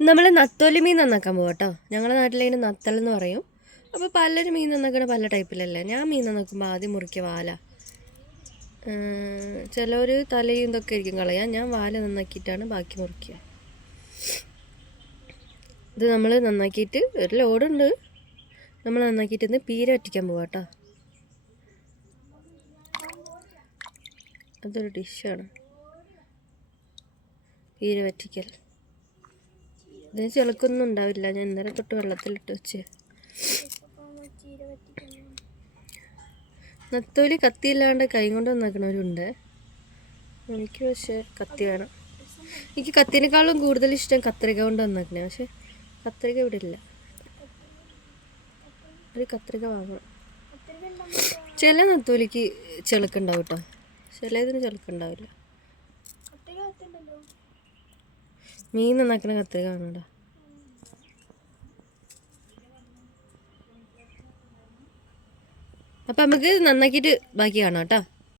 നമ്മൾ നത്തോലി മീൻ നന്നാക്കാൻ പോകാം കേട്ടോ. ഞങ്ങളുടെ നാട്ടിലതിന് നത്തൽ എന്ന് പറയും. അപ്പോൾ പലരും മീൻ നന്നാക്കണ പല ടൈപ്പിലല്ലേ. ഞാൻ മീൻ നന്നാക്കുമ്പോൾ ആദ്യം മുറിക്കുക വാല. ചിലർ തലയും ഇതൊക്കെ ആയിരിക്കും കളയാം. ഞാൻ വാല നന്നാക്കിയിട്ടാണ് ബാക്കി മുറിക്കുക. ഇത് നമ്മൾ നന്നാക്കിയിട്ട് ഒരു ലോഡുണ്ട്. നമ്മൾ നന്നാക്കിയിട്ട് ഇന്ന് പീര വറ്റിക്കാൻ പോവാം കേട്ടോ. അതൊരു ഡിഷാണ് പീര വറ്റിക്കൽ. ഇതിന് ചെളുക്കൊന്നും ഉണ്ടാവില്ല. ഞാൻ ഇന്നലെ തൊട്ട് വെള്ളത്തിലിട്ട് വെച്ച്. നത്തോലി കത്തിയില്ലാണ്ട് കൈ കൊണ്ട് നന്നാക്കണവരുണ്ട്. എനിക്ക് പക്ഷേ കത്തി വേണം. എനിക്ക് കത്തിനേക്കാളും കൂടുതൽ ഇഷ്ടം കത്രിക കൊണ്ട് നന്നാക്കണേ. പക്ഷെ കത്രിക ഇവിടെ ഇല്ല. ഒരു കത്രിക വാങ്ങണം. ചില നത്തോലിക്ക് ചെളുക്കുണ്ടാവും കേട്ടോ. ചിലതിന് ചെളുക്കുണ്ടാവില്ല. മീൻ നന്നാക്കണ കത്രിക വാങ്ങണ്ട. അപ്പം നമുക്ക് നന്നാക്കിയിട്ട് ബാക്കി കാണാം കേട്ടോ.